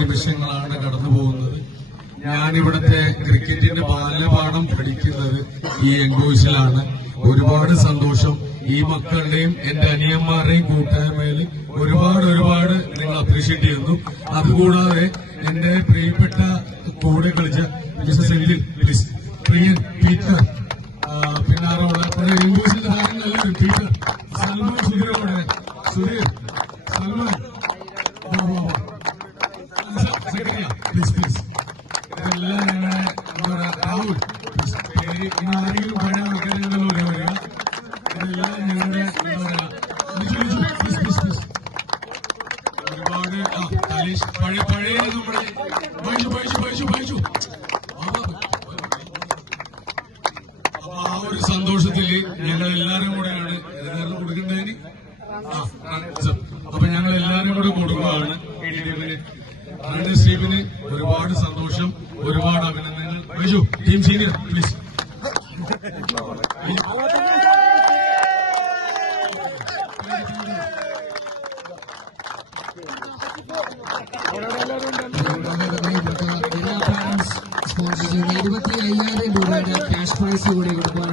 നിമിഷങ്ങളാണ് കടന്നു പോകുന്നത്. ഞാനിവിടുത്തെ ക്രിക്കറ്റിന്റെ ബാലപാഠം പഠിക്കുന്നത് ഈ യങ് ബോയ്സിലാണ്. ഒരുപാട് സന്തോഷം. ഈ മക്കളുടെയും എന്റെ അനിയന്മാരുടെയും കൂട്ടായ്മയിൽ ഒരുപാട് നിങ്ങൾ അപ്രീഷിയേറ്റ് ചെയ്യുന്നു. അതുകൂടാതെ എന്റെ പ്രിയപ്പെട്ട കൂടെ കളിച്ച സെന്റിൽ പ്ലീസ് പ്രിയൻ പീറ്റർ, പിന്നെ ആരോടെ യങ് ബോയ്സിന്റെ താരങ്ങളെല്ലാവരും പീറ്റർ, സൽമാൻ, സുധീരോടെ സുധീർ, സൽമാൻ, പ്ലീസ് പ്ലീസ് ഇതെല്ലാം ഞങ്ങളെ രാഹുൽ ആരെങ്കിലും പഴയ ആൾക്കാരുണ്ടല്ലോ വരിക. ഇതെല്ലാം ഞങ്ങളുടെ ഒരുപാട് പഴയ നമ്മുടെ ബൈജു അപ്പൊ ആ ഒരു സന്തോഷത്തില് ഞങ്ങൾ എല്ലാരും കൂടെയാണ് കൊടുക്കേണ്ടതിന്. അപ്പൊ ഞങ്ങൾ എല്ലാരും കൂടെ കൊടുക്കുകയാണ്. സ്റ്റീവിന് ഒരുപാട് സന്തോഷം, ഒരുപാട് അഭിനന്ദനങ്ങൾ. Baiju team senior please. എല്ലാ പാരന്റ്സ് 25,000 രൂപയുടെ ക്യാഷ് പ്രൈസ് കൂടി കൊടുക്കുക.